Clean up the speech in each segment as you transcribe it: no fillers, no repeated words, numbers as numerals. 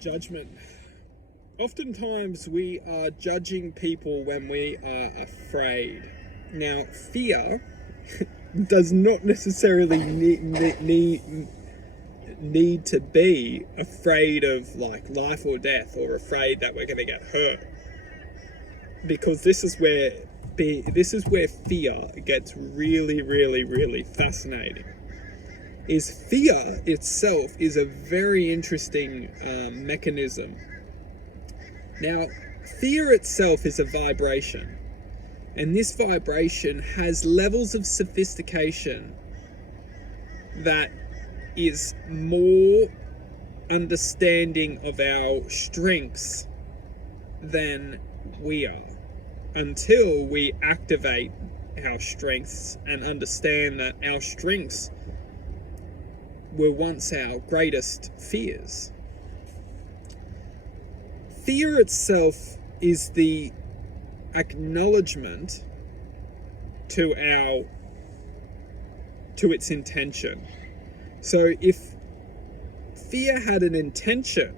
Judgment. Oftentimes we are judging people when we are afraid. Now, fear does not necessarily need to be afraid of like life or death, or afraid that we're going to get hurt, because this is where fear gets really fascinating. Is fear itself is a very interesting mechanism. Now, fear itself is a vibration, and this vibration has levels of sophistication that is more understanding of our strengths than we are, until we activate our strengths and understand that our strengths were once our greatest fears. Fear itself is the acknowledgement to its intention. So if fear had an intention,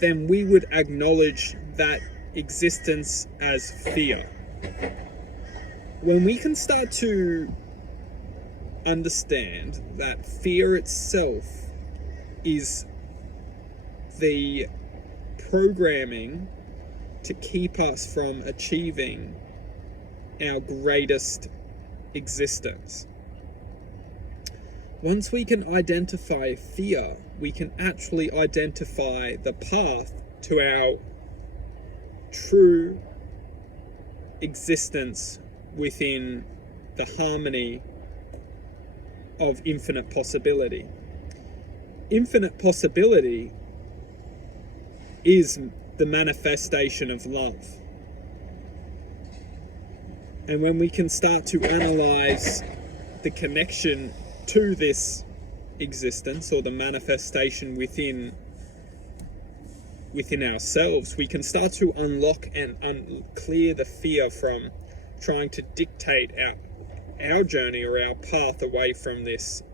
then we would acknowledge that existence as fear. When we can start to understand that fear itself is the programming to keep us from achieving our greatest existence. Once we can identify fear, we can actually identify the path to our true existence within the harmony of infinite possibility. Infinite possibility is the manifestation of love. And when we can start to analyze the connection to this existence, or the manifestation within ourselves, we can start to unlock and clear the fear from trying to dictate our journey or our path away from this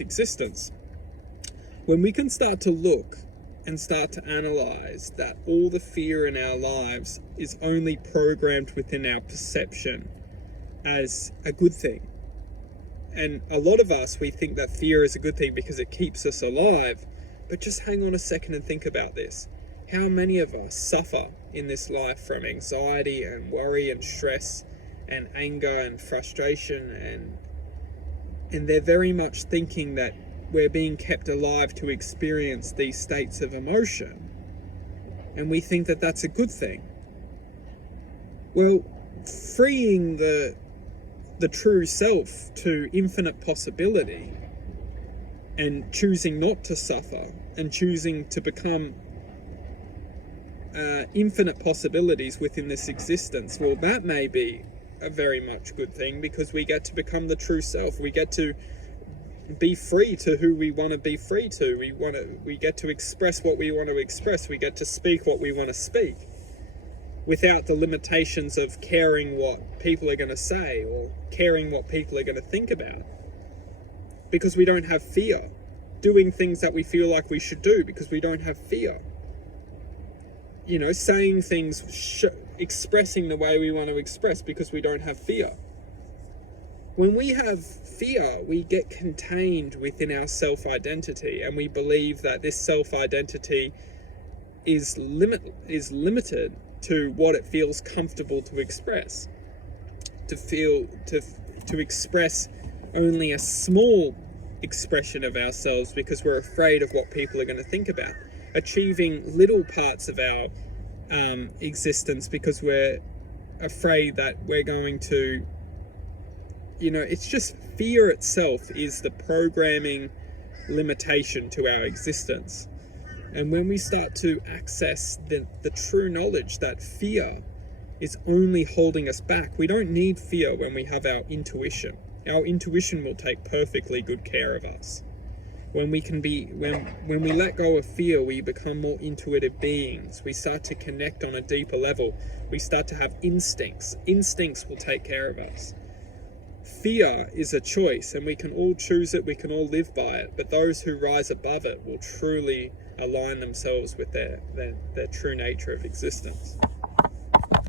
existence. When we can start to look and start to analyze that all the fear in our lives is only programmed within our perception as a good thing. And a lot of us, we think that fear is a good thing because it keeps us alive. But just hang on a second and think about this. How many of us suffer in this life from anxiety and worry and stress and anger and frustration, and they're very much thinking that we're being kept alive to experience these states of emotion, and we think that that's a good thing. Well, freeing the true self to infinite possibility and choosing not to suffer and choosing to become infinite possibilities within this existence, well, that may be a very much good thing, because we get to become the true self. We get to be free to who we want to be free to. We get to express what we want to express. We get to speak what we want to speak, without the limitations of caring what people are going to say or caring what people are going to think about, because we don't have fear. Doing things that we feel like we should do because we don't have fear. Saying things, expressing the way we want to express because we don't have fear. When we have fear, we get contained within our self-identity, and we believe that this self-identity is limited to what it feels comfortable to express. To express only a small expression of ourselves because we're afraid of what people are going to think about. Achieving little parts of our existence because we're afraid that we're going to, it's just fear itself is the programming limitation to our existence. And when we start to access the true knowledge that fear is only holding us back, we don't need fear when we have our intuition. Our intuition will take perfectly good care of us. When we let go of fear, we become more intuitive beings. We start to connect on a deeper level. We start to have instincts. Instincts will take care of us. Fear is a choice, and we can all choose it, we can all live by it, but those who rise above it will truly align themselves with their true nature of existence.